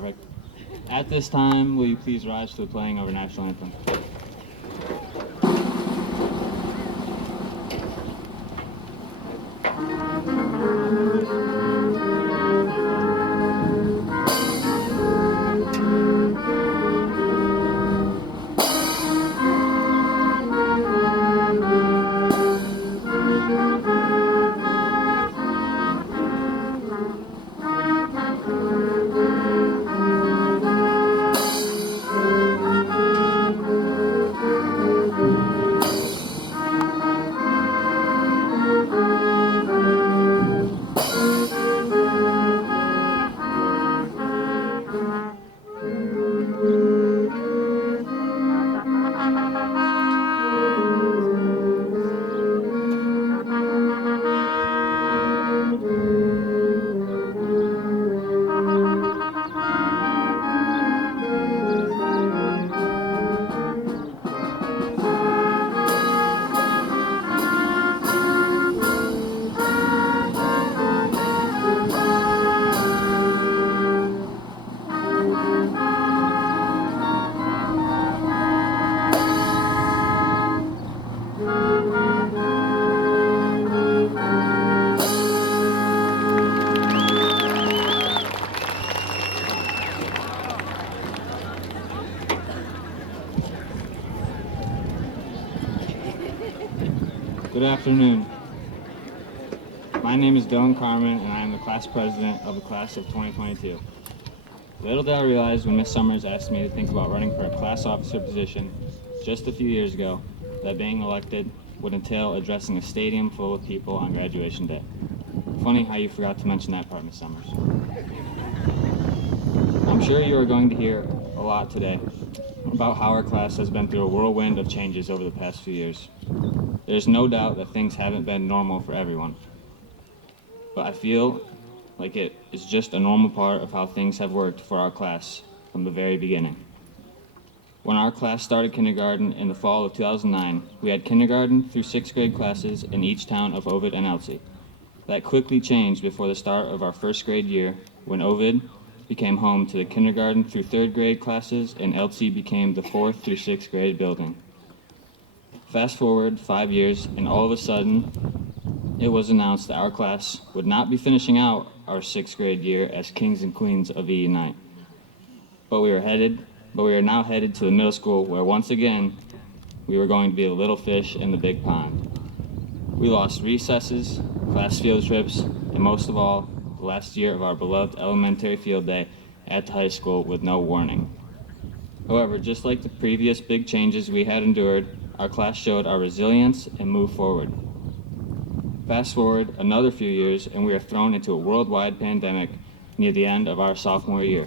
Perfect. At this time, will you please rise to the playing of our national anthem? Good afternoon. My name is Dylan Carmen, and I am the class president of the class of 2022. Little did I realize when Miss Summers asked me to think about running for a class officer position just a few years ago that being elected would entail addressing a stadium full of people on graduation day. Funny how you forgot to mention that part, Miss Summers. I'm sure you are going to hear a lot today about how our class has been through a whirlwind of changes over the past few years. There's no doubt that things haven't been normal for everyone, but I feel like it is just a normal part of how things have worked for our class from the very beginning. When our class started kindergarten in the fall of 2009, we had kindergarten through 6th grade classes in each town of Ovid and Elsie. That quickly changed before the start of our 1st grade year, when Ovid became home to the kindergarten through 3rd grade classes and Elsie became the 4th through 6th grade building. Fast forward 5 years, and all of a sudden, it was announced that our class would not be finishing out our 6th grade year as kings and queens of E-Unite. But we are now headed to the middle school where once again, we were going to be a little fish in the big pond. We lost recesses, class field trips, and most of all, the last year of our beloved elementary field day at the high school with no warning. However, just like the previous big changes we had endured, our class showed our resilience and moved forward. Fast forward another few years, and we are thrown into a worldwide pandemic near the end of our sophomore year.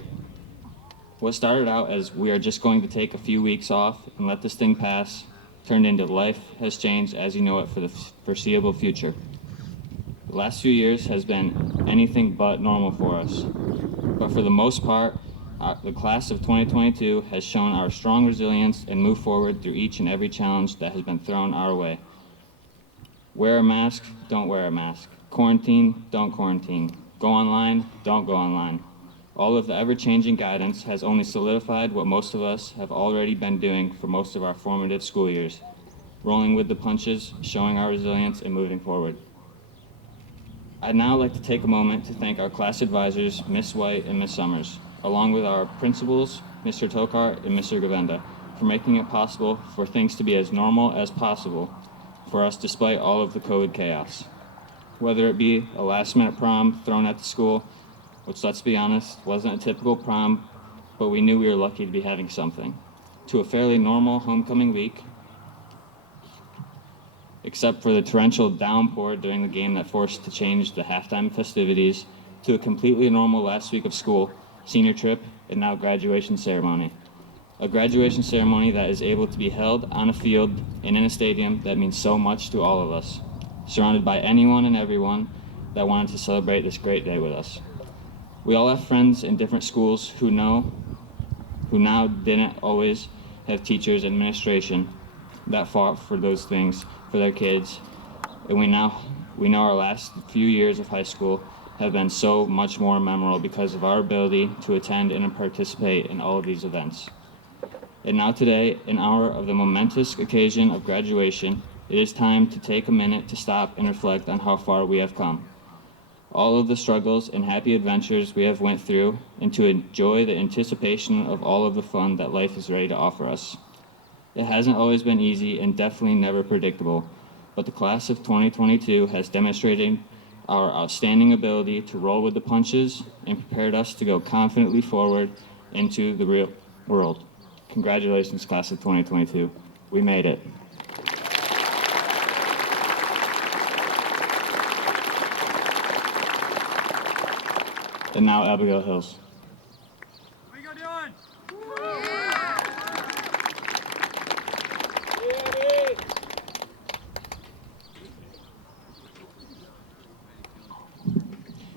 What started out as we are just going to take a few weeks off and let this thing pass turned into life has changed as you know it for the foreseeable future. The last few years has been anything but normal for us, but for the most part, the class of 2022 has shown our strong resilience and moved forward through each and every challenge that has been thrown our way. Wear a mask, don't wear a mask. Quarantine, don't quarantine. Go online, don't go online. All of the ever-changing guidance has only solidified what most of us have already been doing for most of our formative school years, rolling with the punches, showing our resilience, and moving forward. I'd now like to take a moment to thank our class advisors, Miss White and Miss Summers, along with our principals, Mr. Tokart and Mr. Govenda, for making it possible for things to be as normal as possible for us despite all of the COVID chaos. Whether it be a last-minute prom thrown at the school, which, let's be honest, wasn't a typical prom, but we knew we were lucky to be having something, to a fairly normal homecoming week, except for the torrential downpour during the game that forced to change the halftime festivities, to a completely normal last week of school, senior trip, and now graduation ceremony. A graduation ceremony that is able to be held on a field and in a stadium that means so much to all of us, surrounded by anyone and everyone that wanted to celebrate this great day with us. We all have friends in different schools who now didn't always have teachers and administration that fought for those things for their kids, and we know our last few years of high school have been so much more memorable because of our ability to attend and participate in all of these events. And now today, in hour of the momentous occasion of graduation, it is time to take a minute to stop and reflect on how far we have come, all of the struggles and happy adventures we have went through, and to enjoy the anticipation of all of the fun that life is ready to offer us. It hasn't always been easy and definitely never predictable, but the class of 2022 has demonstrated our outstanding ability to roll with the punches and prepared us to go confidently forward into the real world. Congratulations, class of 2022. We made it. And now Abigail Hills. What you doing?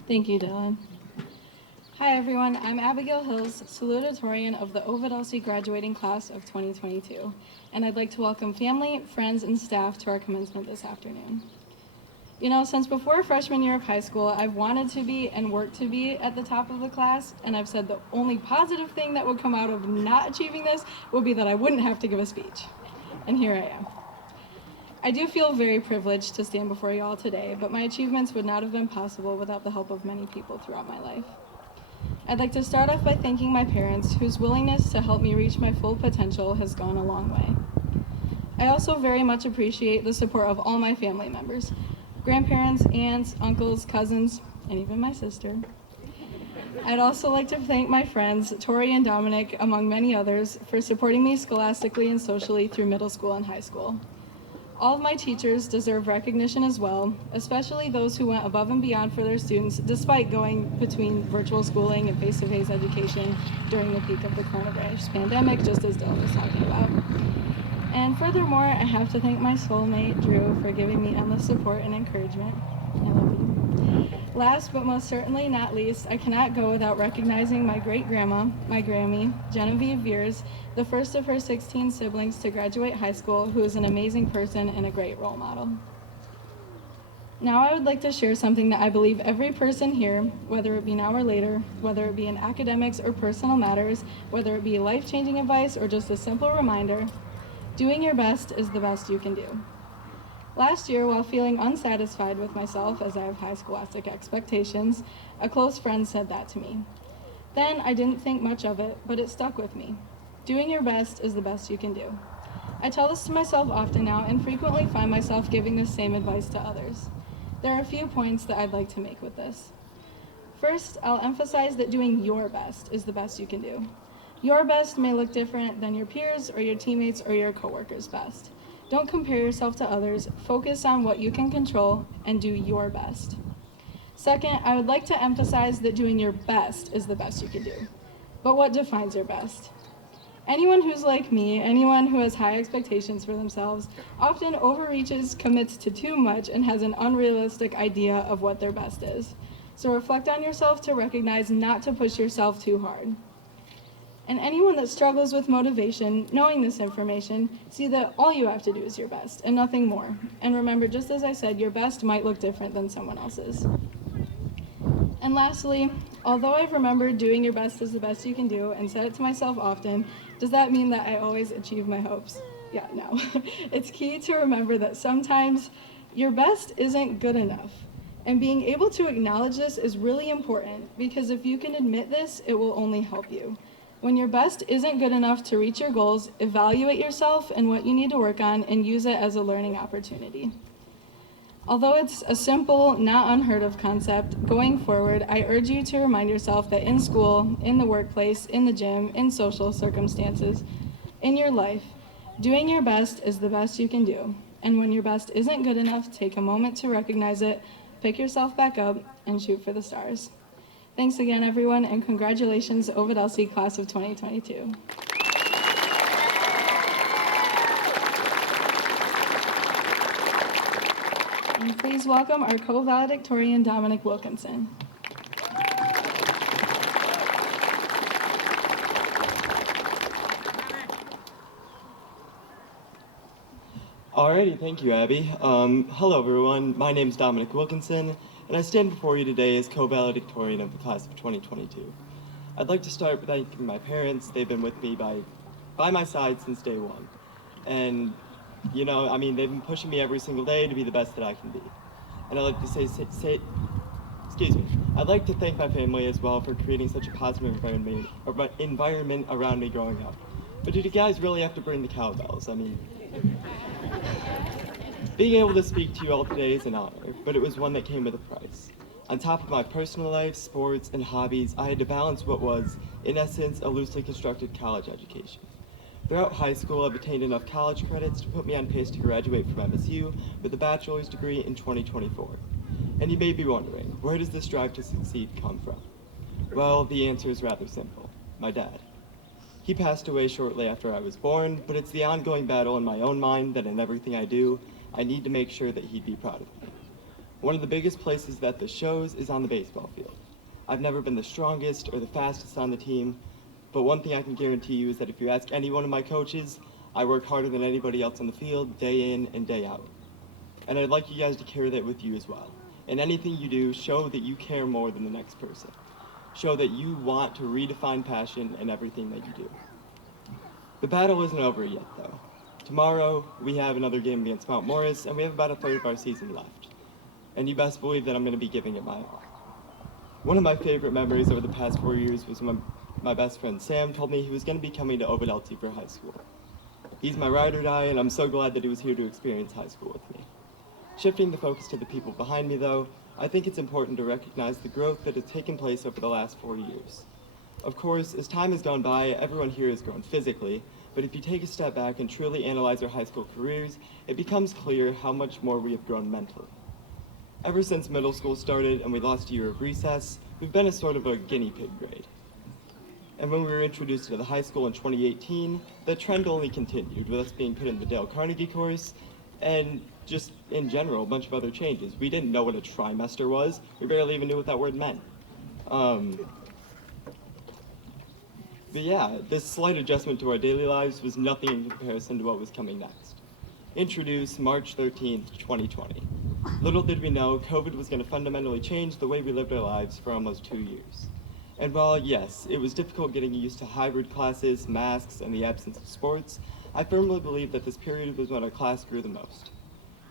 Thank you, Dylan. Hi everyone, I'm Abigail Hills, Salutatorian of the Ovid-Elsie graduating class of 2022, and I'd like to welcome family, friends, and staff to our commencement this afternoon. You know, since before freshman year of high school, I've wanted to be and worked to be at the top of the class, and I've said the only positive thing that would come out of not achieving this would be that I wouldn't have to give a speech. And here I am. I do feel very privileged to stand before you all today, but my achievements would not have been possible without the help of many people throughout my life. I'd like to start off by thanking my parents, whose willingness to help me reach my full potential has gone a long way. I also very much appreciate the support of all my family members, grandparents, aunts, uncles, cousins, and even my sister. I'd also like to thank my friends, Tori and Dominic, among many others, for supporting me scholastically and socially through middle school and high school. All of my teachers deserve recognition as well, especially those who went above and beyond for their students despite going between virtual schooling and face-to-face education during the peak of the coronavirus pandemic, just as Dylan was talking about. And furthermore, I have to thank my soulmate, Drew, for giving me endless support and encouragement. I love you. Last but most certainly not least, I cannot go without recognizing my great-grandma, my Grammy, Genevieve Veers, the first of her 16 siblings to graduate high school, who is an amazing person and a great role model. Now I would like to share something that I believe every person here, whether it be now or later, whether it be in academics or personal matters, whether it be life-changing advice or just a simple reminder, doing your best is the best you can do. Last year, while feeling unsatisfied with myself as I have high scholastic expectations, a close friend said that to me. Then I didn't think much of it, but it stuck with me. Doing your best is the best you can do. I tell this to myself often now and frequently find myself giving this same advice to others. There are a few points that I'd like to make with this. First, I'll emphasize that doing your best is the best you can do. Your best may look different than your peers or your teammates or your coworkers' best. Don't compare yourself to others, focus on what you can control, and do your best. Second, I would like to emphasize that doing your best is the best you can do. But what defines your best? Anyone who's like me, anyone who has high expectations for themselves, often overreaches, commits to too much, and has an unrealistic idea of what their best is. So reflect on yourself to recognize not to push yourself too hard. And anyone that struggles with motivation, knowing this information, see that all you have to do is your best and nothing more. And remember, just as I said, your best might look different than someone else's. And lastly, although I've remembered doing your best is the best you can do and said it to myself often, does that mean that I always achieve my hopes? Yeah, no. It's key to remember that sometimes your best isn't good enough. And being able to acknowledge this is really important, because if you can admit this, it will only help you. When your best isn't good enough to reach your goals, evaluate yourself and what you need to work on and use it as a learning opportunity. Although it's a simple, not unheard of concept, going forward, I urge you to remind yourself that in school, in the workplace, in the gym, in social circumstances, in your life, doing your best is the best you can do. And when your best isn't good enough, take a moment to recognize it, pick yourself back up, and shoot for the stars. Thanks again, everyone, and congratulations, Ovid-Elsie class of 2022. And please welcome our co-valedictorian, Dominic Wilkinson. Alrighty, thank you, Abby. Hello, everyone. My name is Dominic Wilkinson, and I stand before you today as co-valedictorian of the class of 2022. I'd like to start by thanking my parents. They've been with me by my side since day one. And, they've been pushing me every single day to be the best that I can be. And I'd like to I'd like to thank my family as well for creating such a positive environment around me growing up. But did you guys really have to bring the cowbells? Being able to speak to you all today is an honor, but it was one that came with a price. On top of my personal life, sports, and hobbies, I had to balance what was, in essence, a loosely constructed college education. Throughout high school, I've attained enough college credits to put me on pace to graduate from MSU with a bachelor's degree in 2024. And you may be wondering, where does this drive to succeed come from? Well, the answer is rather simple. My dad. He passed away shortly after I was born, but it's the ongoing battle in my own mind that in everything I do, I need to make sure that he'd be proud of me. One of the biggest places that this shows is on the baseball field. I've never been the strongest or the fastest on the team, but one thing I can guarantee you is that if you ask any one of my coaches, I work harder than anybody else on the field, day in and day out. And I'd like you guys to carry that with you as well. In anything you do, show that you care more than the next person. Show that you want to redefine passion in everything that you do. The battle isn't over yet, though. Tomorrow, we have another game against Mount Morris, and we have about a third of our season left. And you best believe that I'm going to be giving it my all. One of my favorite memories over the past 4 years was when my best friend Sam told me he was going to be coming to Ovid-Elsie for high school. He's my ride or die, and I'm so glad that he was here to experience high school with me. Shifting the focus to the people behind me, though, I think it's important to recognize the growth that has taken place over the last 4 years. Of course, as time has gone by, everyone here has grown physically, but if you take a step back and truly analyze our high school careers, it becomes clear how much more we have grown mentally. Ever since middle school started and we lost a year of recess, we've been a sort of a guinea pig grade. And when we were introduced to the high school in 2018, the trend only continued, with us being put in the Dale Carnegie course, and just in general, a bunch of other changes. We didn't know what a trimester was. We barely even knew what that word meant. But yeah, this slight adjustment to our daily lives was nothing in comparison to what was coming next. Introduced March 13th, 2020. Little did we know, COVID was going to fundamentally change the way we lived our lives for almost 2 years. And while, yes, it was difficult getting used to hybrid classes, masks, and the absence of sports, I firmly believe that this period was when our class grew the most.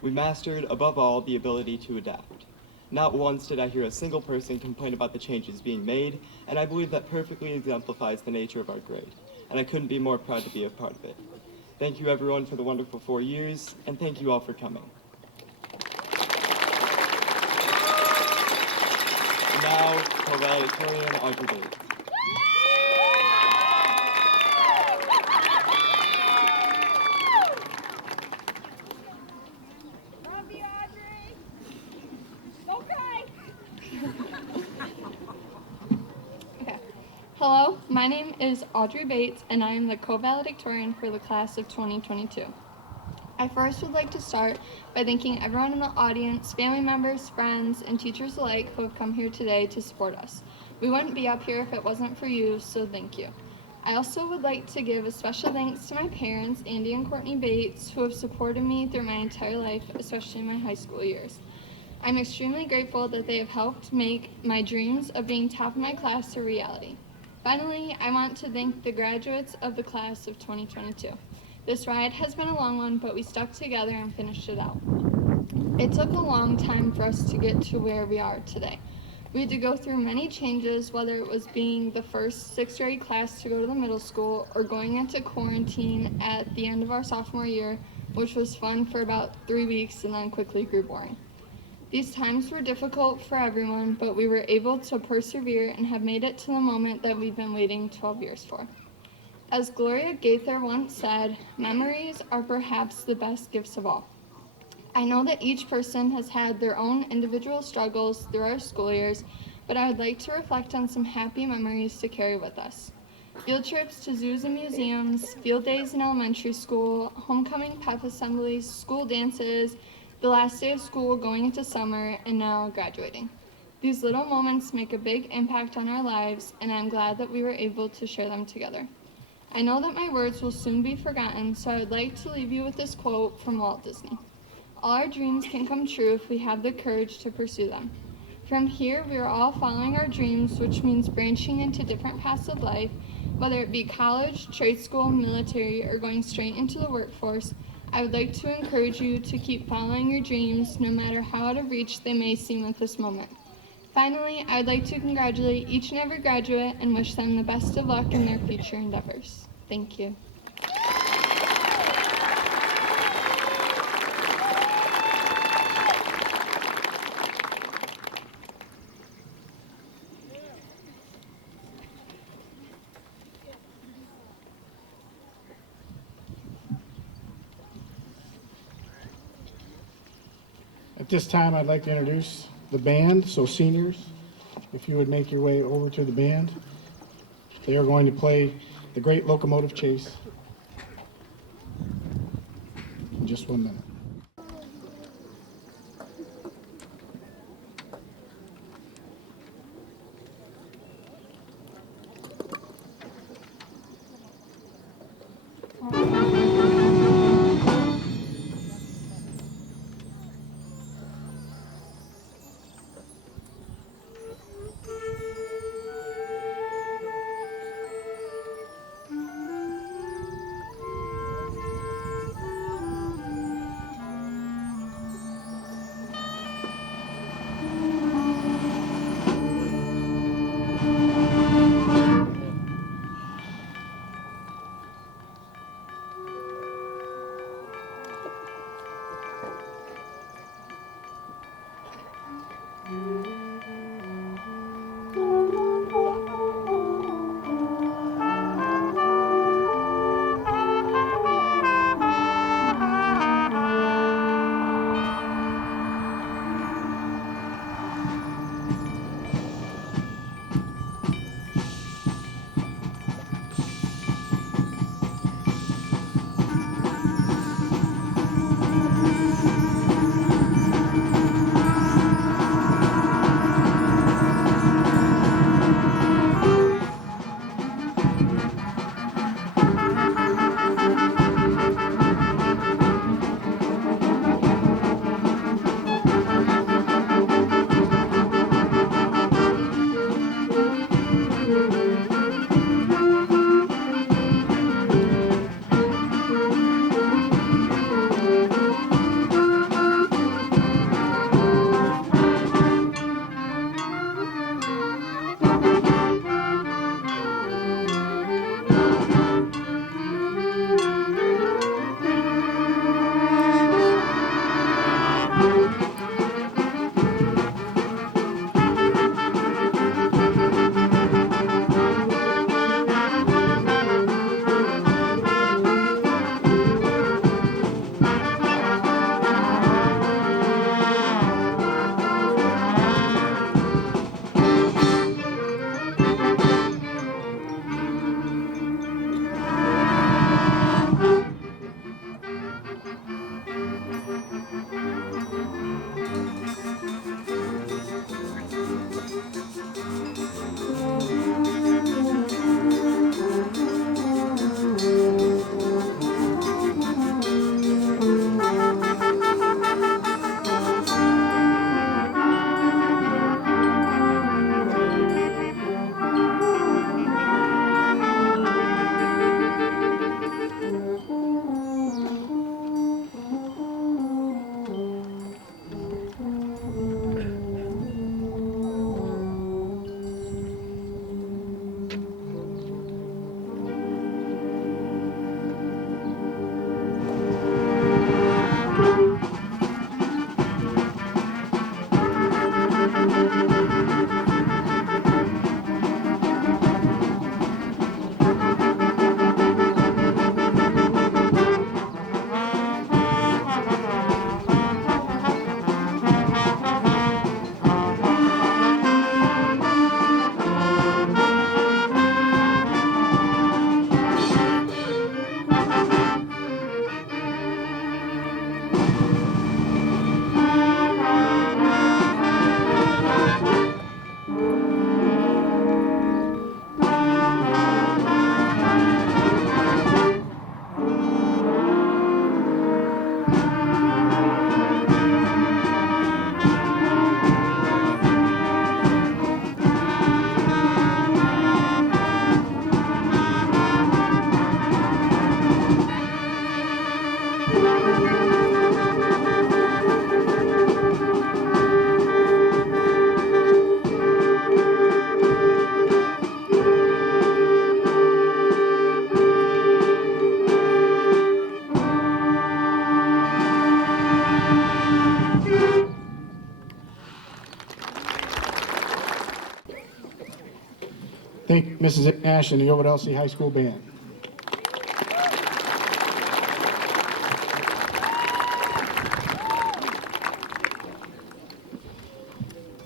We mastered, above all, the ability to adapt. Not once did I hear a single person complain about the changes being made, and I believe that perfectly exemplifies the nature of our grade, and I couldn't be more proud to be a part of it. Thank you everyone for the wonderful 4 years, and thank you all for coming. And now, Co-valedictorian Audrey Bates. Hello, my name is Audrey Bates, and I am the co-valedictorian for the class of 2022. I first would like to start by thanking everyone in the audience, family members, friends, and teachers alike who have come here today to support us. We wouldn't be up here if it wasn't for you, so thank you. I also would like to give a special thanks to my parents, Andy and Courtney Bates, who have supported me through my entire life, especially my high school years. I'm extremely grateful that they have helped make my dreams of being top of my class a reality. Finally, I want to thank the graduates of the class of 2022. This ride has been a long one, but we stuck together and finished it out. It took a long time for us to get to where we are today. We had to go through many changes, whether it was being the first 6th grade class to go to the middle school or going into quarantine at the end of our sophomore year, which was fun for about 3 weeks and then quickly grew boring. These times were difficult for everyone, but we were able to persevere and have made it to the moment that we've been waiting 12 years for. As Gloria Gaither once said, memories are perhaps the best gifts of all. I know that each person has had their own individual struggles through our school years, but I would like to reflect on some happy memories to carry with us. Field trips to zoos and museums, field days in elementary school, homecoming pep assemblies, school dances, the last day of school going into summer, and now graduating. These little moments make a big impact on our lives, and I'm glad that we were able to share them together. I know that my words will soon be forgotten, so I would like to leave you with this quote from Walt Disney. All our dreams can come true if we have the courage to pursue them. From here, we are all following our dreams, which means branching into different paths of life, whether it be college, trade school, military, or going straight into the workforce. I would like to encourage you to keep following your dreams, no matter how out of reach they may seem at this moment. Finally, I would like to congratulate each and every graduate and wish them the best of luck in their future endeavors. Thank you. At this time, I'd like to introduce the band. So seniors, if you would make your way over to the band. They are going to play The Great Locomotive Chase in just 1 minute. Thank Mrs. Nash and the Ovid-Elsie High School Band.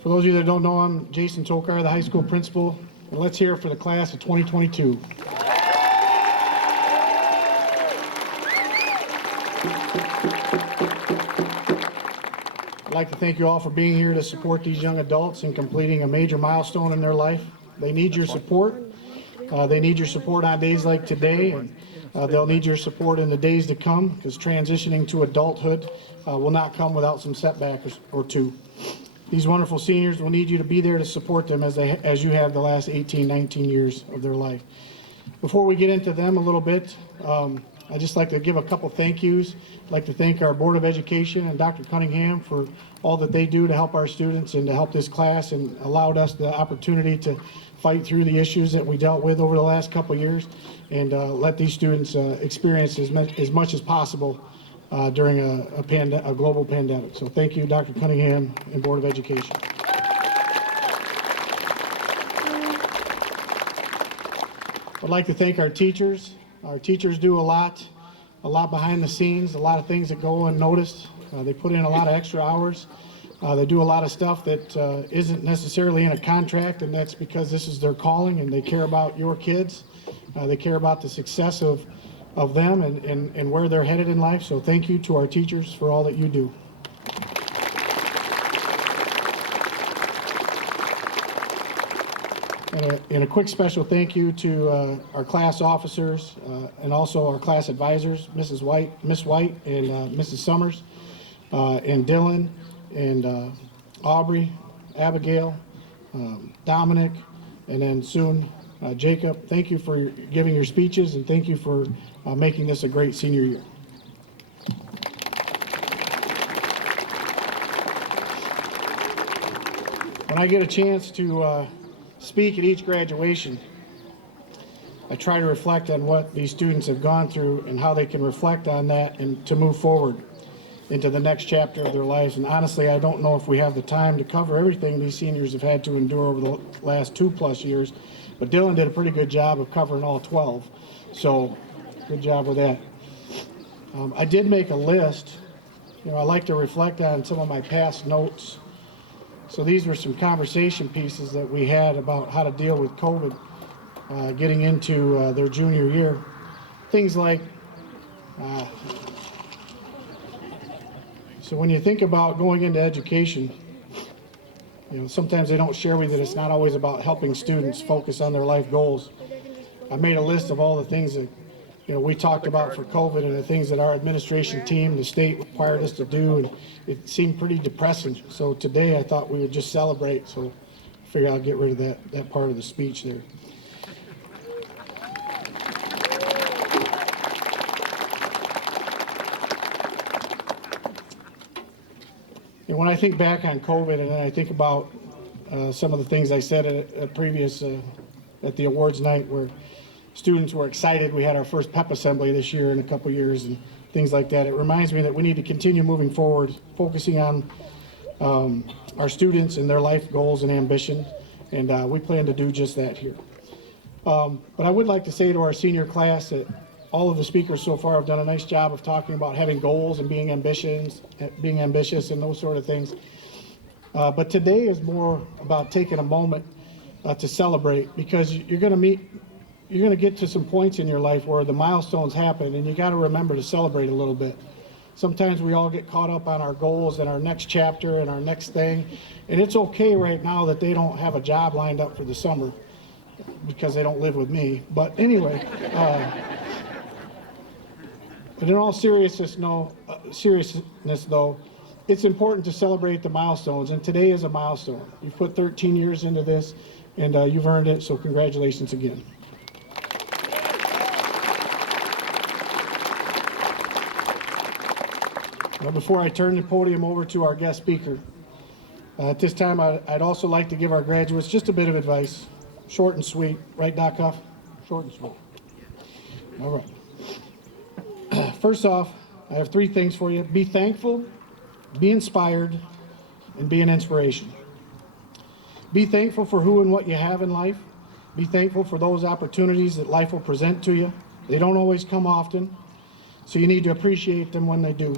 For those of you that don't know, I'm Jason Tokar, the high school principal, and let's hear it for the class of 2022. I'd like to thank you all for being here to support these young adults in completing a major milestone in their life. They need your support. They need your support on days like today, and they'll need your support in the days to come, because transitioning to adulthood will not come without some setbacks or two. These wonderful seniors will need you to be there to support them as you have the last 18, 19 years of their life. Before we get into them a little bit, I'd just like to give a couple thank yous. I'd like to thank our Board of Education and Dr. Cunningham for all that they do to help our students and to help this class, and allowed us the opportunity to fight through the issues that we dealt with over the last couple of years, and let these students experience as much as possible during a global pandemic. So thank you, Dr. Cunningham and Board of Education. I'd like to thank our teachers. Our teachers do a lot behind the scenes, a lot of things that go unnoticed. They put in a lot of extra hours. They do a lot of stuff that isn't necessarily in a contract, and that's because this is their calling, and they care about your kids. They care about the success of them and where they're headed in life. So thank you to our teachers for all that you do. And a quick special thank you to our class officers and also our class advisors, Miss White and Mrs. Summers, and Dylan and Aubrey, Abigail, Dominic, and then soon Jacob. Thank you for giving your speeches, and thank you for making this a great senior year. When I get a chance to speak at each graduation, I try to reflect on what these students have gone through and how they can reflect on that and to move forward into the next chapter of their lives. And honestly, I don't know if we have the time to cover everything these seniors have had to endure over the last 2+ years, but Dylan did a pretty good job of covering all 12. So good job with that. I did make a list. I like to reflect on some of my past notes. So these were some conversation pieces that we had about how to deal with COVID getting into their junior year. Things like, so when you think about going into education, sometimes they don't share with you that it's not always about helping students focus on their life goals. I made a list of all the things that we talked about for COVID and the things that our administration team, the state, required us to do, and it seemed pretty depressing. So today I thought we would just celebrate, so I figured I'll get rid of that part of the speech there. And when I think back on COVID and I think about some of the things I said at the awards night, where students were excited. We had our first PEP assembly this year in a couple years and things like that. It reminds me that we need to continue moving forward, focusing on our students and their life goals and ambition, and we plan to do just that here. But I would like to say to our senior class that all of the speakers so far have done a nice job of talking about having goals and being ambitious and those sort of things. But today is more about taking a moment to celebrate, because you're going to get to some points in your life where the milestones happen, and you got to remember to celebrate a little bit. Sometimes we all get caught up on our goals and our next chapter and our next thing, and it's okay right now that they don't have a job lined up for the summer because they don't live with me. But anyway, but in all seriousness though, it's important to celebrate the milestones, and today is a milestone. You've put 13 years into this, and you've earned it, so congratulations again. Well, before I turn the podium over to our guest speaker, at this time I'd also like to give our graduates just a bit of advice, short and sweet, right, Doc Huff? Short and sweet. All right. First off, I have 3 things for you. Be thankful, be inspired, and be an inspiration. Be thankful for who and what you have in life. Be thankful for those opportunities that life will present to you. They don't always come often, so you need to appreciate them when they do.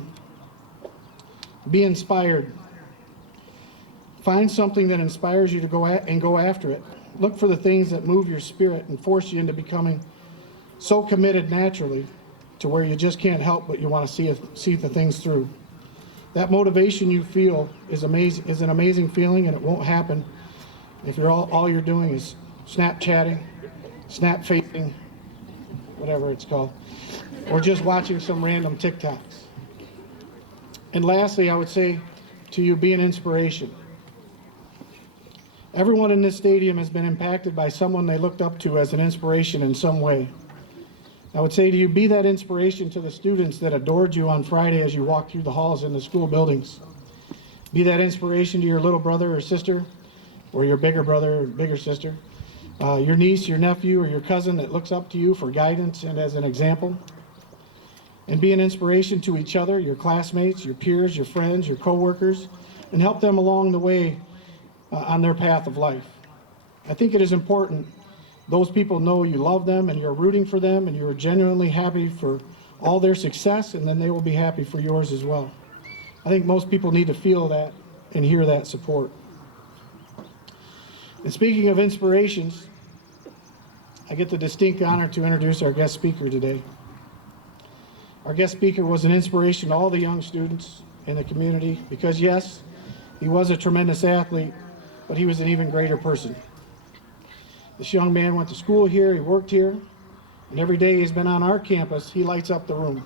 Be inspired. Find something that inspires you to go after it. Look for the things that move your spirit and force you into becoming so committed naturally to where you just can't help but you want to see the things through. That motivation you feel is an amazing feeling, and it won't happen if all you're doing is Snapchatting, snap-facing, whatever it's called, or just watching some random TikToks. And lastly, I would say to you, be an inspiration. Everyone in this stadium has been impacted by someone they looked up to as an inspiration in some way. I would say to you, be that inspiration to the students that adored you on Friday as you walked through the halls in the school buildings. Be that inspiration to your little brother or sister, or your bigger brother or bigger sister, your niece, your nephew, or your cousin that looks up to you for guidance and as an example. And be an inspiration to each other, your classmates, your peers, your friends, your coworkers, and help them along the way on their path of life. I think it is important those people know you love them and you're rooting for them and you're genuinely happy for all their success, and then they will be happy for yours as well. I think most people need to feel that and hear that support. And speaking of inspirations, I get the distinct honor to introduce our guest speaker today. Our guest speaker was an inspiration to all the young students in the community because, yes, he was a tremendous athlete, but he was an even greater person. This young man went to school here, he worked here, and every day he's been on our campus, he lights up the room.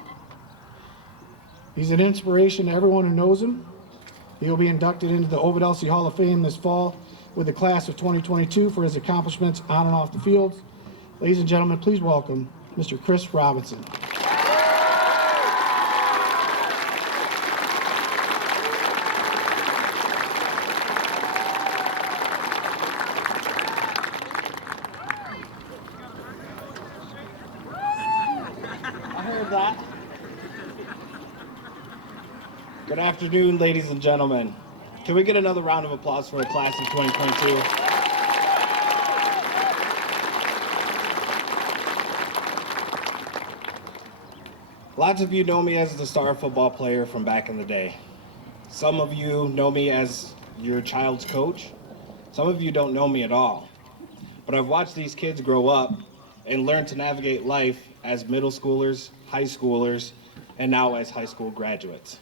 He's an inspiration to everyone who knows him. He'll be inducted into the Ovid-Elsie Hall of Fame this fall with the class of 2022 for his accomplishments on and off the fields. Ladies and gentlemen, please welcome Mr. Chris Robinson. Good afternoon, ladies and gentlemen. Can we get another round of applause for the class of 2022? Lots of you know me as the star football player from back in the day. Some of you know me as your child's coach. Some of you don't know me at all. But I've watched these kids grow up and learn to navigate life as middle schoolers, high schoolers, and now as high school graduates.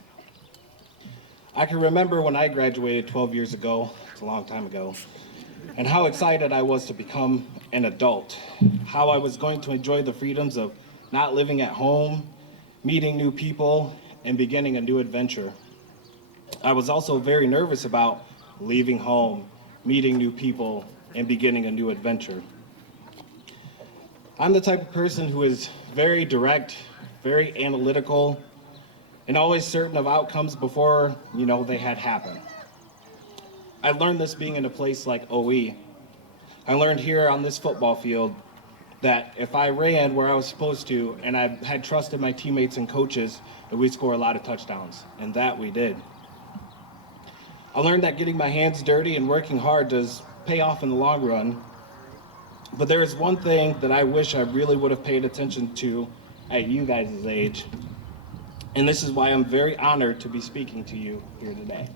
I can remember when I graduated 12 years ago, it's a long time ago, and how excited I was to become an adult, how I was going to enjoy the freedoms of not living at home, meeting new people, and beginning a new adventure. I was also very nervous about leaving home, meeting new people, and beginning a new adventure. I'm the type of person who is very direct, very analytical, and always certain of outcomes before, they had happened. I learned this being in a place like OE. I learned here on this football field that if I ran where I was supposed to, and I had trust in my teammates and coaches, that we'd score a lot of touchdowns, and that we did. I learned that getting my hands dirty and working hard does pay off in the long run, but there is one thing that I wish I really would have paid attention to at you guys' age. And this is why I'm very honored to be speaking to you here today.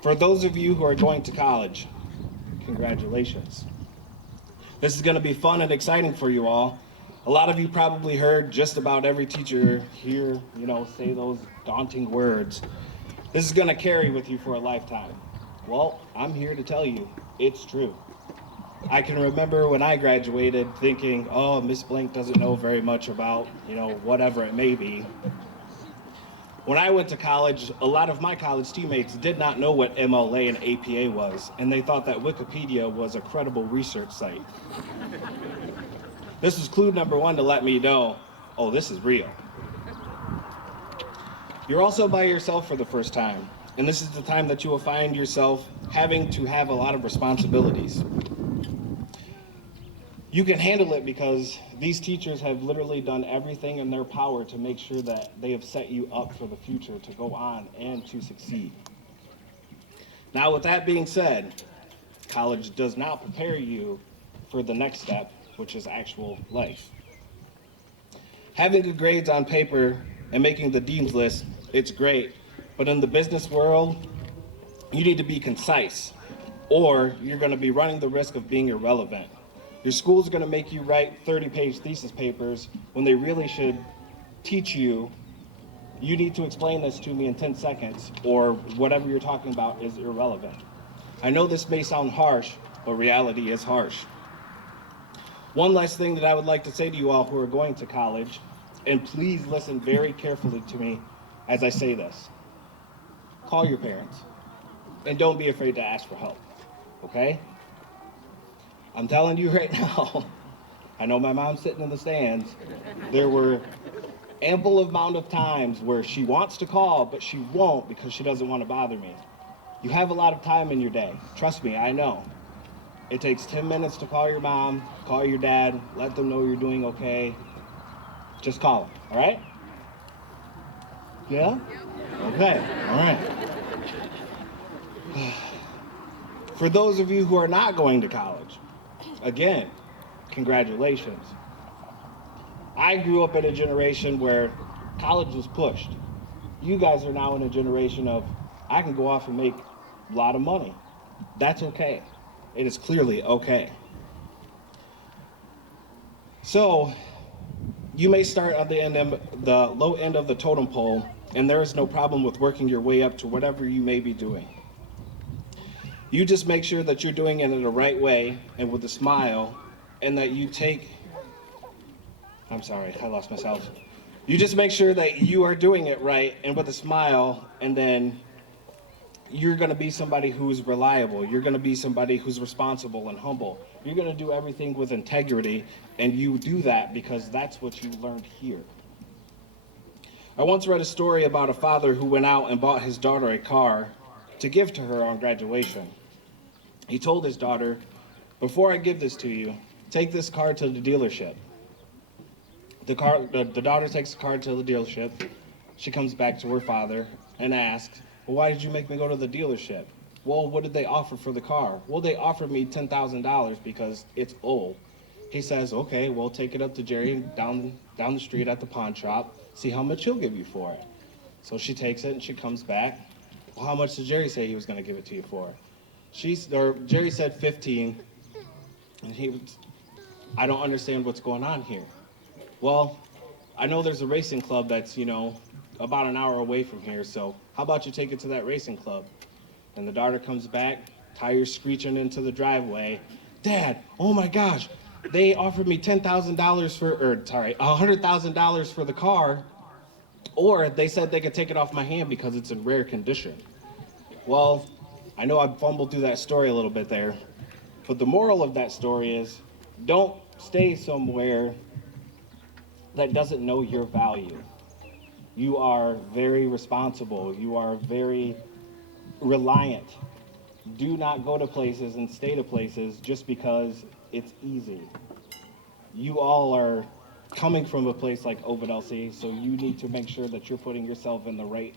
For those of you who are going to college, congratulations. This is going to be fun and exciting for you all. A lot of you probably heard just about every teacher here, say those daunting words. This is going to carry with you for a lifetime. Well, I'm here to tell you, it's true. I can remember when I graduated thinking, oh, Miss Blank doesn't know very much about, whatever it may be. When I went to college, a lot of my college teammates did not know what MLA and APA was, and they thought that Wikipedia was a credible research site. This was clue number one to let me know, oh, this is real. You're also by yourself for the first time, and this is the time that you will find yourself having to have a lot of responsibilities. You can handle it because these teachers have literally done everything in their power to make sure that they have set you up for the future to go on and to succeed. Now, with that being said, college does not prepare you for the next step, which is actual life. Having good grades on paper and making the dean's list, it's great, but in the business world, you need to be concise, or you're going to be running the risk of being irrelevant. Your school's going to make you write 30-page thesis papers when they really should teach you, you need to explain this to me in 10 seconds, or whatever you're talking about is irrelevant. I know this may sound harsh, but reality is harsh. One last thing that I would like to say to you all who are going to college, and please listen very carefully to me as I say this. Call your parents, and don't be afraid to ask for help, okay? I'm telling you right now, I know my mom's sitting in the stands. There were ample amount of times where she wants to call, but she won't because she doesn't want to bother me. You have a lot of time in your day. Trust me, I know. It takes 10 minutes to call your mom, call your dad, let them know you're doing okay. Just call them, all right? Yeah? Okay, all right. For those of you who are not going to college, again, congratulations. I grew up in a generation where college was pushed. You guys are now in a generation of, I can go off and make a lot of money. That's okay. It is clearly okay. So, you may start at the low end of the totem pole, and there is no problem with working your way up to whatever you may be doing. You just make sure that you're doing it in the right way and with a smile, and that you take, I'm sorry, I lost myself. You just make sure that you are doing it right and with a smile, and then you're going to be somebody who's reliable. You're going to be somebody who's responsible and humble. You're going to do everything with integrity, and you do that because that's what you learned here. I once read a story about a father who went out and bought his daughter a car to give to her on graduation. He told his daughter, "Before I give this to you, take this car to the dealership." The daughter takes the car to the dealership. She comes back to her father and asks, "Well, why did you make me go to the dealership?" "Well, what did they offer for the car?" "Well, they offered me $10,000 because it's old." He says, "Okay, well, take it up to Jerry down the street at the pawn shop, see how much he'll give you for it." So she takes it and she comes back. "Well, how much did Jerry say he was going to give it to you for?" Jerry said 15, and I don't understand what's going on here. "Well, I know there's a racing club that's, about an hour away from here, so how about you take it to that racing club?" And the daughter comes back, tires screeching into the driveway. "Dad, oh my gosh, they offered me $100,000 for the car, or they said they could take it off my hand because it's in rare condition." Well, I know I fumbled through that story a little bit there, but the moral of that story is, don't stay somewhere that doesn't know your value. You are very responsible. You are very reliant. Do not go to places and stay to places just because it's easy. You all are coming from a place like Ovid-Elsie, so you need to make sure that you're putting yourself in the right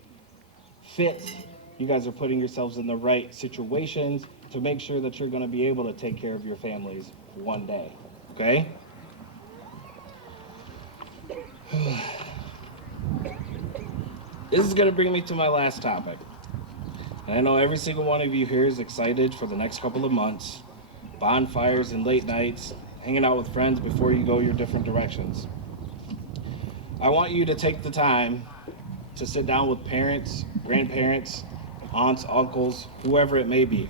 fits. You guys are putting yourselves in the right situations to make sure that you're going to be able to take care of your families one day, okay? This is going to bring me to my last topic. And I know every single one of you here is excited for the next couple of months. Bonfires and late nights, hanging out with friends before you go your different directions. I want you to take the time to sit down with parents, grandparents, aunts, uncles, whoever it may be.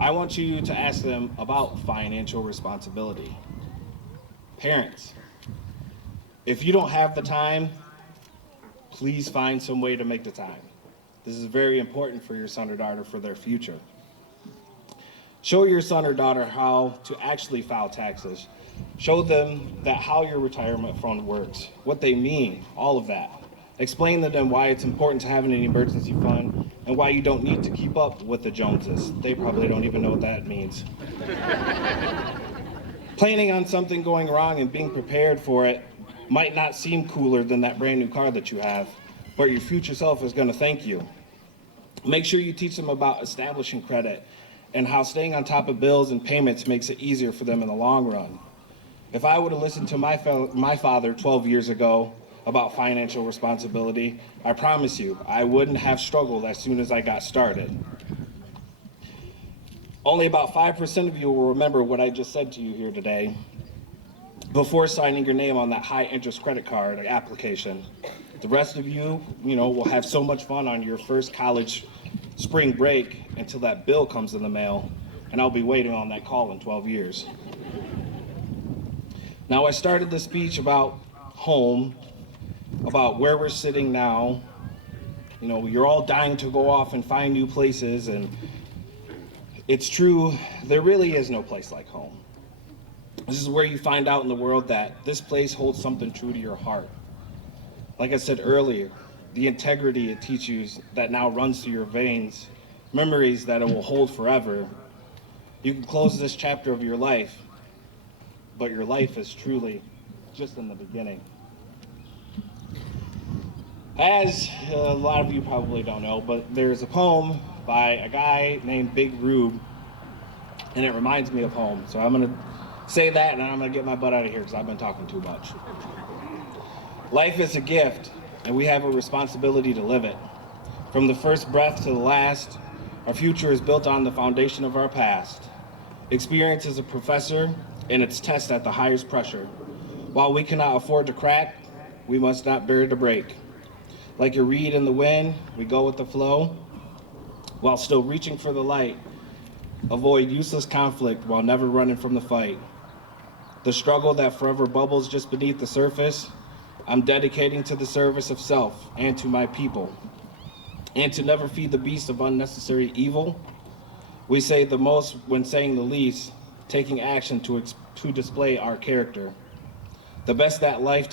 I want you to ask them about financial responsibility. Parents, if you don't have the time, please find some way to make the time. This is very important for your son or daughter for their future. Show your son or daughter how to actually file taxes. Show them how your retirement fund works, what they mean, all of that. Explain to them why it's important to have an emergency fund and why you don't need to keep up with the Joneses. They probably don't even know what that means. Planning on something going wrong and being prepared for it might not seem cooler than that brand new car that you have, but your future self is going to thank you. Make sure you teach them about establishing credit and how staying on top of bills and payments makes it easier for them in the long run. If I would have listened to my father 12 years ago about financial responsibility, I promise you, I wouldn't have struggled as soon as I got started. Only about 5% of you will remember what I just said to you here today before signing your name on that high interest credit card application. The rest of you, will have so much fun on your first college spring break until that bill comes in the mail, and I'll be waiting on that call in 12 years. Now, I started the speech about home, about where we're sitting now. You're all dying to go off and find new places, and it's true, there really is no place like home. This is where you find out in the world that this place holds something true to your heart. Like I said earlier, the integrity it teaches that now runs through your veins, memories that it will hold forever. You can close this chapter of your life, but your life is truly just in the beginning. As a lot of you probably don't know, but there's a poem by a guy named Big Rube, and it reminds me of home. So I'm gonna say that, and I'm gonna get my butt out of here because I've been talking too much. Life is a gift, and we have a responsibility to live it. From the first breath to the last, our future is built on the foundation of our past. Experience is a professor, and it's test at the highest pressure. While we cannot afford to crack, we must not bear to break. Like a reed in the wind, we go with the flow, while still reaching for the light. Avoid useless conflict while never running from the fight. The struggle that forever bubbles just beneath the surface, I'm dedicating to the service of self and to my people. And to never feed the beast of unnecessary evil. We say the most when saying the least, taking action to display our character. The best that life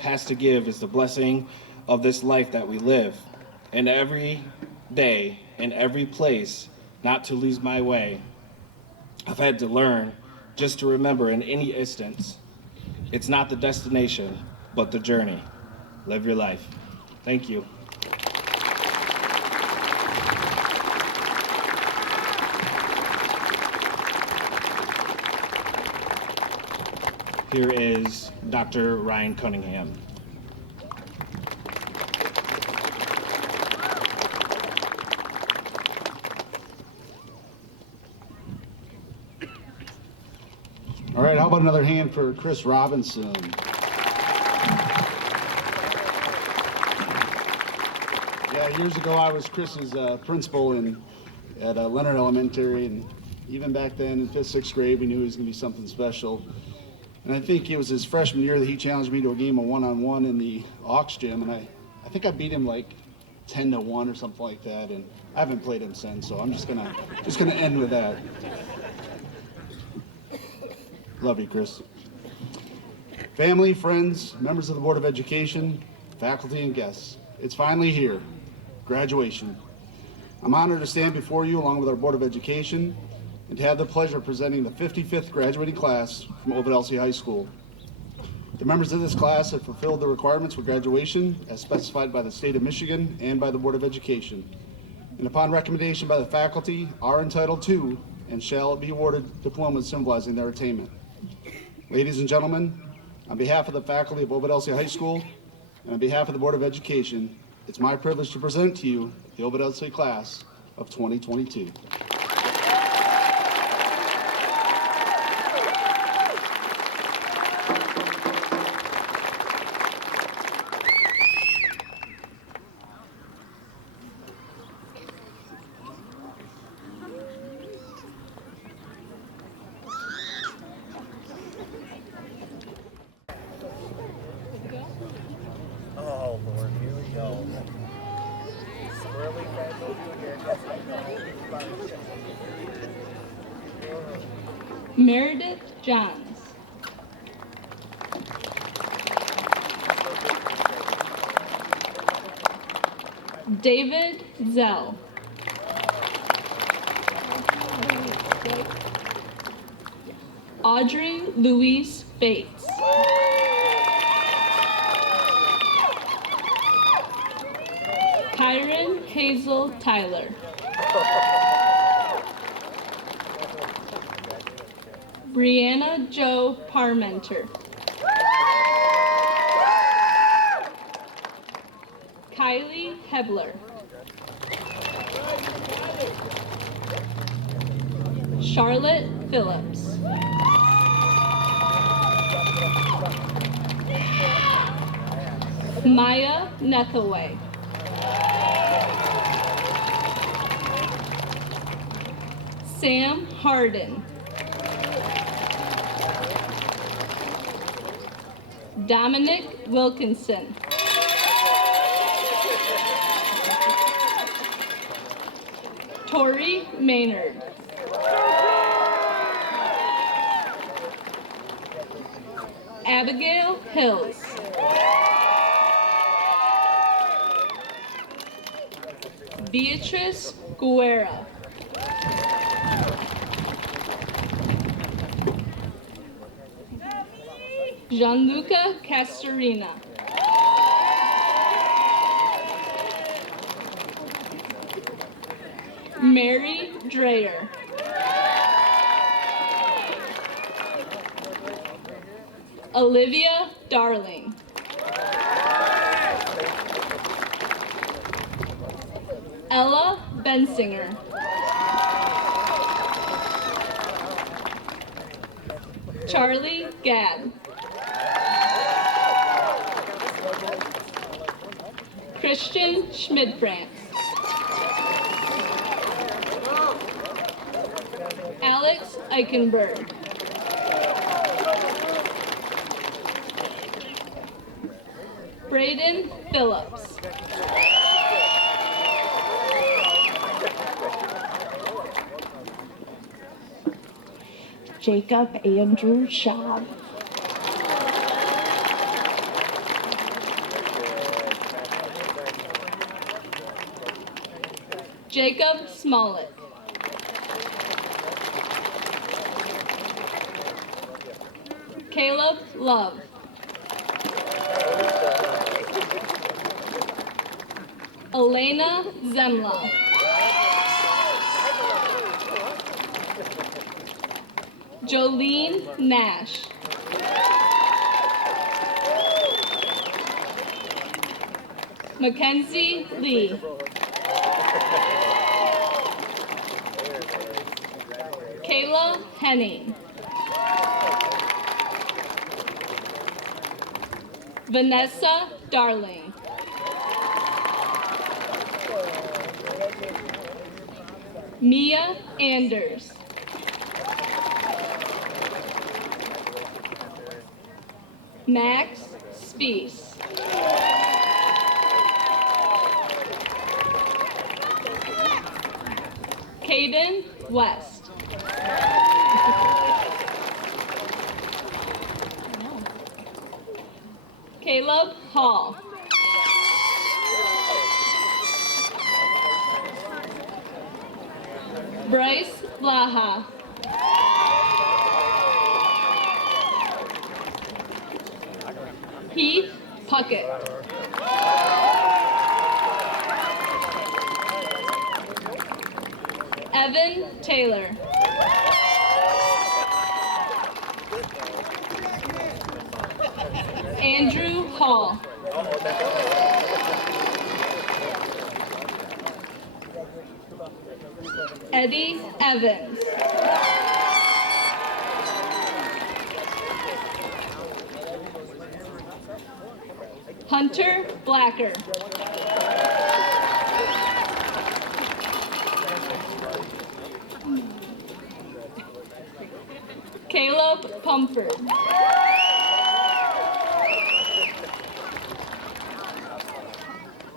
has to give is the blessing of this life that we live. And every day, in every place, not to lose my way. I've had to learn just to remember in any instance, it's not the destination, but the journey. Live your life. Thank you. Here is Dr. Ryan Cunningham. All right, how about another hand for Chris Robinson? Yeah, years ago I was Chris's principal at Leonard Elementary, and even back then in 5th, 6th grade, we knew he was going to be something special. And I think it was his freshman year that he challenged me to a game of one-on-one in the Aux gym, and I think I beat him like 10-1 or something like that, and I haven't played him since, so I'm just gonna end with that. Love you, Chris. Family, friends, members of the Board of Education, faculty, and guests, it's finally here, graduation. I'm honored to stand before you along with our Board of Education and to have the pleasure of presenting the 55th graduating class from Ovid-Elsie High School. The members of this class have fulfilled the requirements for graduation as specified by the state of Michigan and by the Board of Education, and upon recommendation by the faculty are entitled to and shall be awarded diplomas symbolizing their attainment. Ladies and gentlemen, on behalf of the faculty of Ovid-Elsie High School and on behalf of the Board of Education, it's my privilege to present to you the Ovid-Elsie class of 2022. Oh Lord, here we go. Swirly Fragile Junior. Meredith Johns. David Zell. Audrey Louise Bates. Kyron Hazel Tyler. Brianna Jo Parmenter. Kylie Hebler. Charlotte Phillips. Maya Nethaway. Sam Harden. Dominic Wilkinson. Tori Maynard. Abigail Hills. Beatrice Guerra. Gianluca Castorina. Mary Dreyer. Olivia Darling. Ella Bensinger. Charlie Gadd. Christian Schmidbrand. Alex Eichenberg. Braden Phillips. Jacob Andrew Schaub. Jacob Smollett. Caleb Love. Elena Zemla. Jolene Nash. Mackenzie Lee. Kayla Henning. Vanessa Darling. Mia Anders. Max Spees. Caden West. Caleb Hall. Bryce Blaha. Heath Puckett. Evan Taylor. Andrew Hall. Eddie Evans. Hunter Blacker. Caleb Pumford.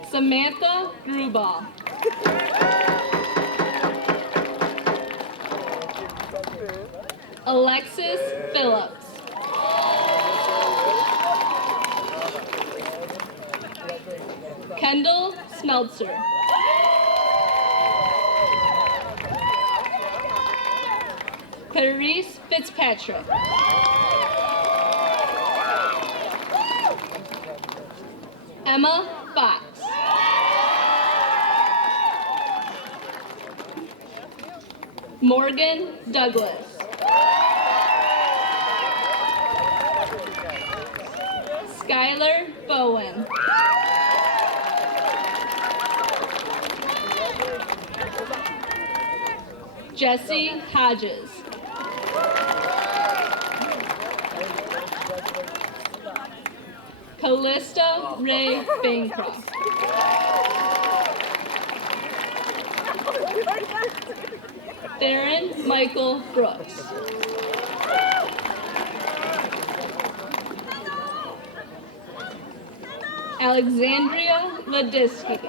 Samantha Grubal. Alexis Phillips. Kendall Smeltzer. Clarice Fitzpatrick. Emma Fox. Morgan Douglas. Skylar Bowen. Jesse Hodges. Callista Ray Bancroft. Theron Michael Brooks. Alexandria Ladisky.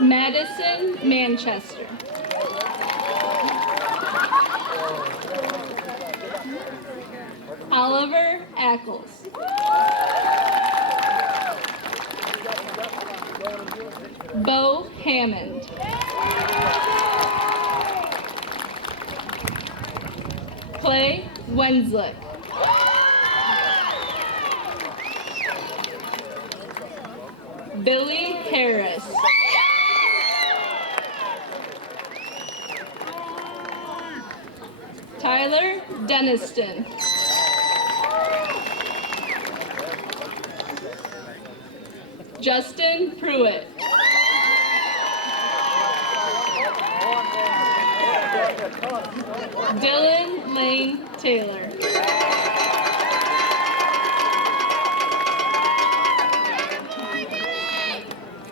Madison Manchester. Oliver Ackles. Bo Hammond. Clay Wenslick. Billy Harris. Tyler Deniston. Justin Pruitt. Dylan Lane Taylor.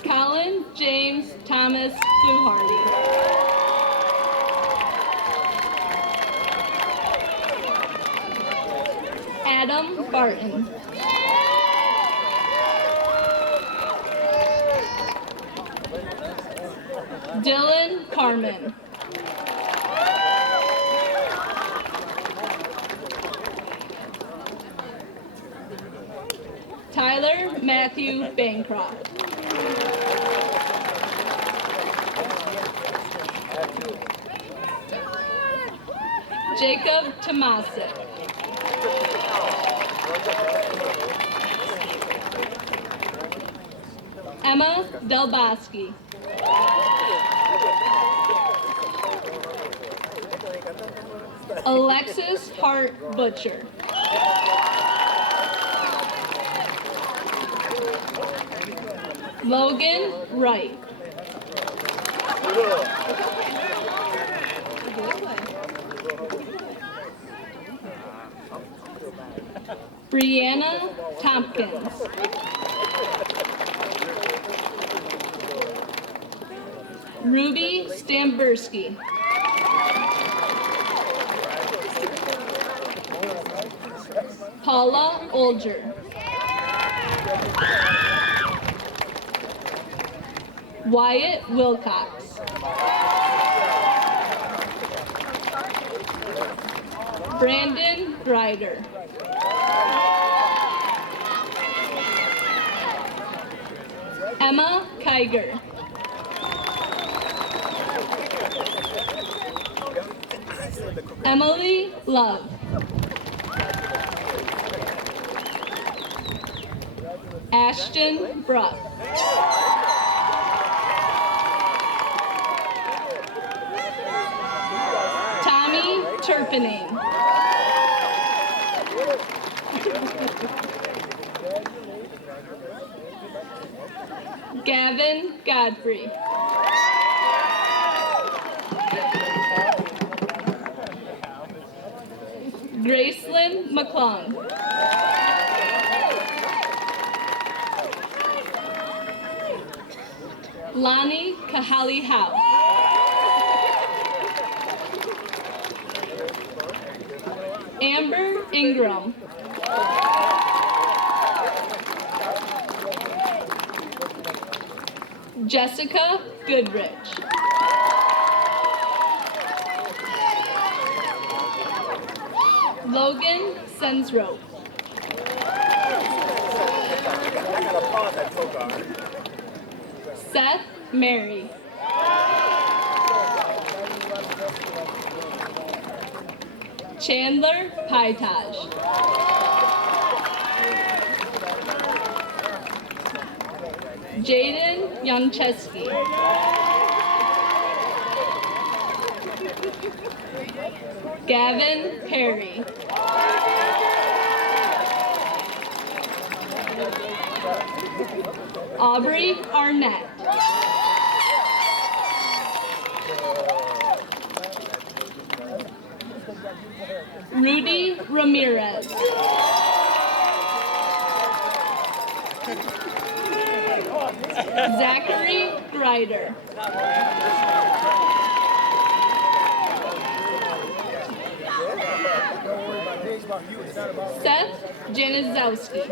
Colin James Thomas Fluharty. Adam Barton. Dylan Carmen. Tyler Matthew Bancroft. Jacob Tomasic. Emma Delbosky. Alexis Hart Butcher. Logan Wright. Brianna Tompkins. Ruby Stambursky. Paula Olger. Wyatt Wilcox. Brandon Grider. Emma Kiger. Emily Love. Ashton Bruck. Tommy Turpinning. Gavin Godfrey. Gracelyn McClung. Lonnie Kahali Howe. Amber Ingram. Jessica Goodrich. Logan Sensrope. Seth Mary. Chandler Pytage. Jaden Yancheski. Gavin Perry. Aubrey Arnett. Rudy Ramirez. Zachary Grider. Seth Janizowski.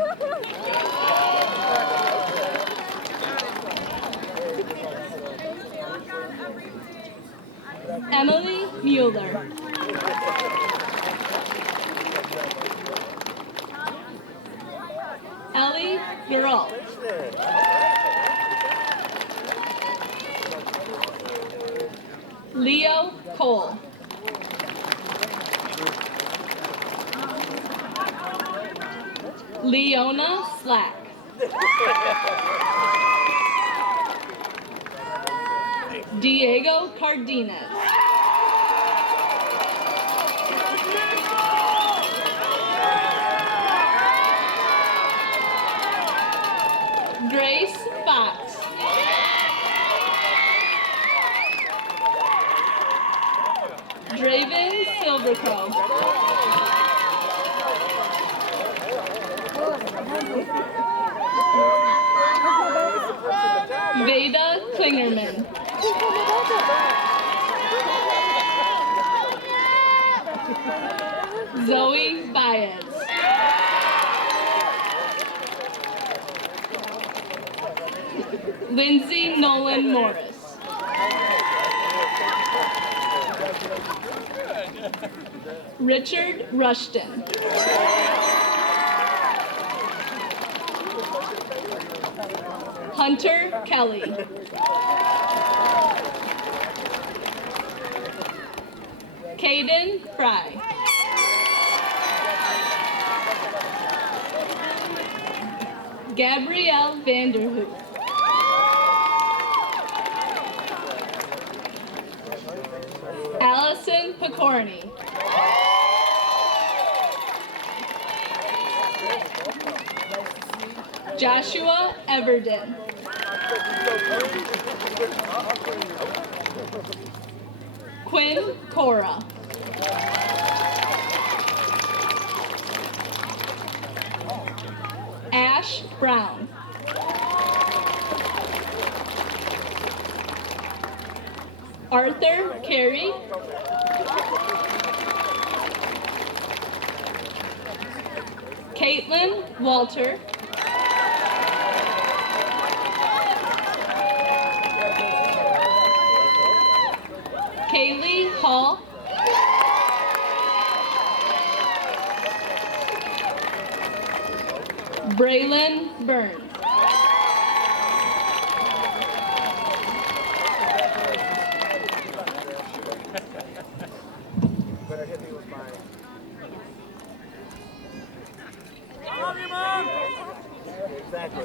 Emily Mueller. Ellie Geralt. Leo Cole. Leona Slack. Diego Cardenas. Grace Fox. Draven Silvercrow. Veda Klingerman. Zoe Baez. Lindsay Nolan Morris. Richard Rushton. Hunter Kelly. Caden Fry. Gabrielle Vanderhoek. Allison Picorni. Joshua Everden. Quinn Cora. Ash Brown. Arthur Carey. Caitlin Walter. Kaylee Hall. Braylon Burns. Love you, Mom! Exactly.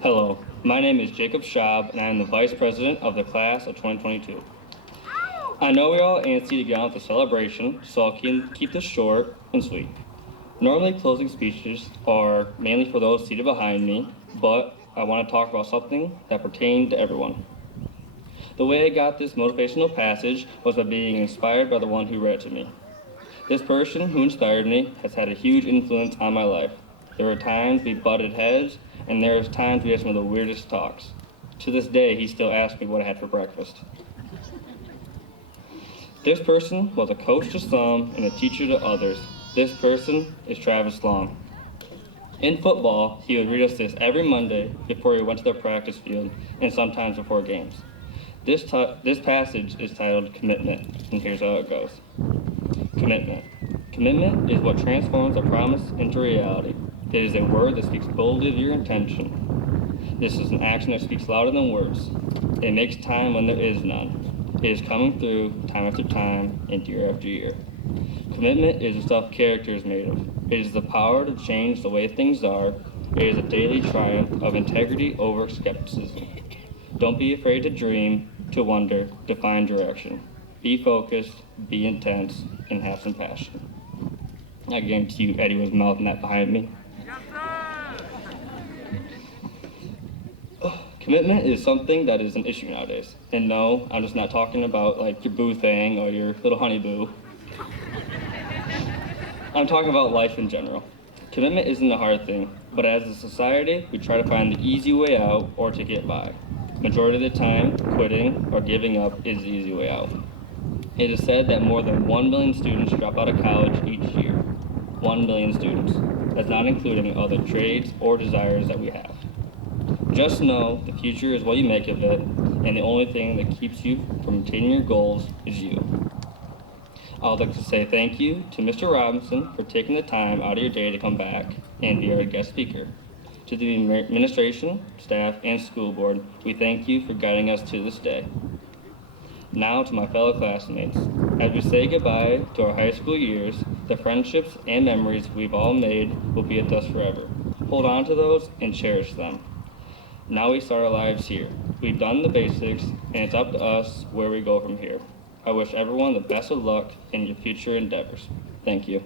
Hello, my name is Jacob Schaub, and I am the Vice President of the Class of 2022. I know we're all antsy to get on with the celebration, so I'll keep this short and sweet. Normally, closing speeches are mainly for those seated behind me, but I want to talk about something that pertained to everyone. The way I got this motivational passage was by being inspired by the one who read it to me. This person who inspired me has had a huge influence on my life. There were times we butted heads, and there was times we had some of the weirdest talks. To this day, he still asks me what I had for breakfast. This person was a coach to some and a teacher to others. This person is Travis Long. In football, he would read us this every Monday before we went to the practice field and sometimes before games. This passage is titled Commitment, and here's how it goes. Commitment. Commitment is what transforms a promise into reality. It is a word that speaks boldly of your intention. This is an action that speaks louder than words. It makes time when there is none. It is coming through time after time and year after year. Commitment is the stuff character is made of. It is the power to change the way things are. It is a daily triumph of integrity over skepticism. Don't be afraid to dream, to wonder, to find direction. Be focused, be intense, and have some passion. I guarantee you Eddie was mouthing that behind me. Commitment is something that is an issue nowadays. And no, I'm just not talking about like your boo thing or your little honey boo. I'm talking about life in general. Commitment isn't a hard thing, but as a society, we try to find the easy way out or to get by. Majority of the time, quitting or giving up is the easy way out. It is said that more than 1 million students drop out of college each year. 1 million students. That's not including other trades or desires that we have. Just know the future is what you make of it, and the only thing that keeps you from attaining your goals is you. I would like to say thank you to Mr. Robinson for taking the time out of your day to come back and be our guest speaker. To the administration, staff, and school board, we thank you for guiding us to this day. Now to my fellow classmates, as we say goodbye to our high school years, the friendships and memories we've all made will be with us forever. Hold on to those and cherish them. Now we start our lives here. We've done the basics, and it's up to us where we go from here. I wish everyone the best of luck in your future endeavors. Thank you.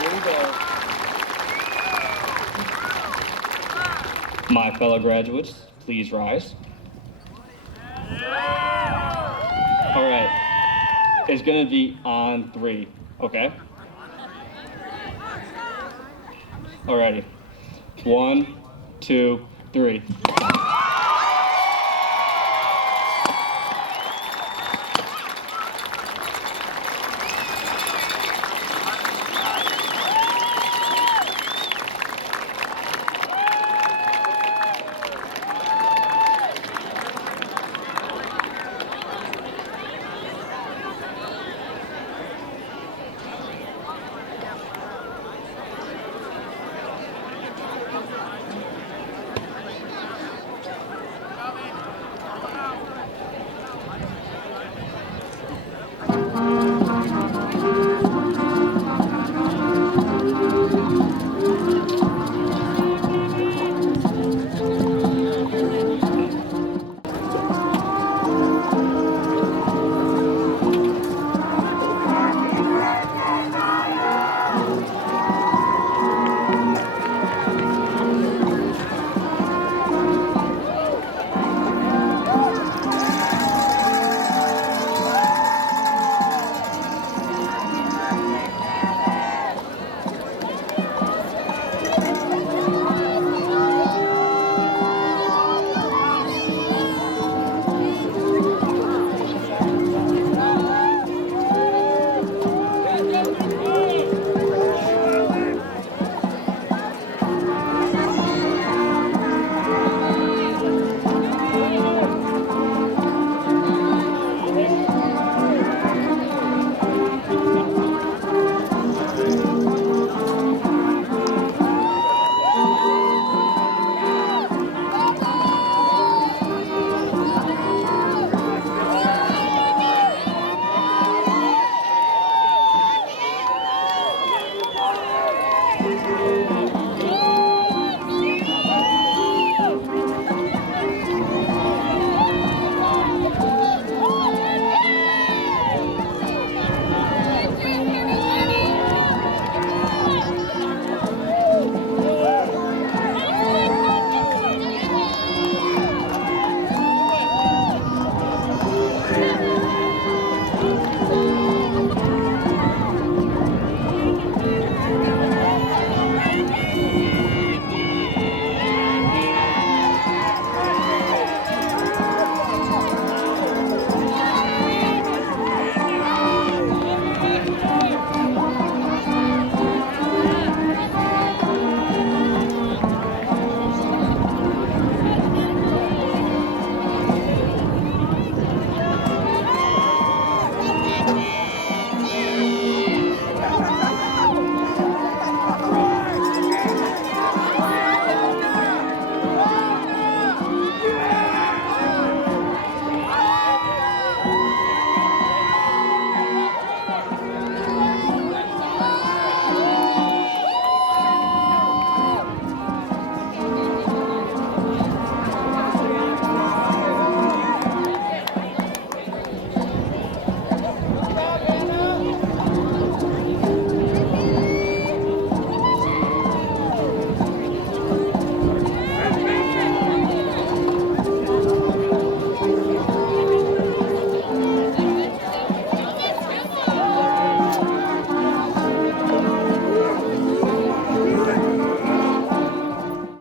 Here we go. My fellow graduates, please rise. All right, it's gonna be on 3, okay? Alrighty, 1, 2, 3.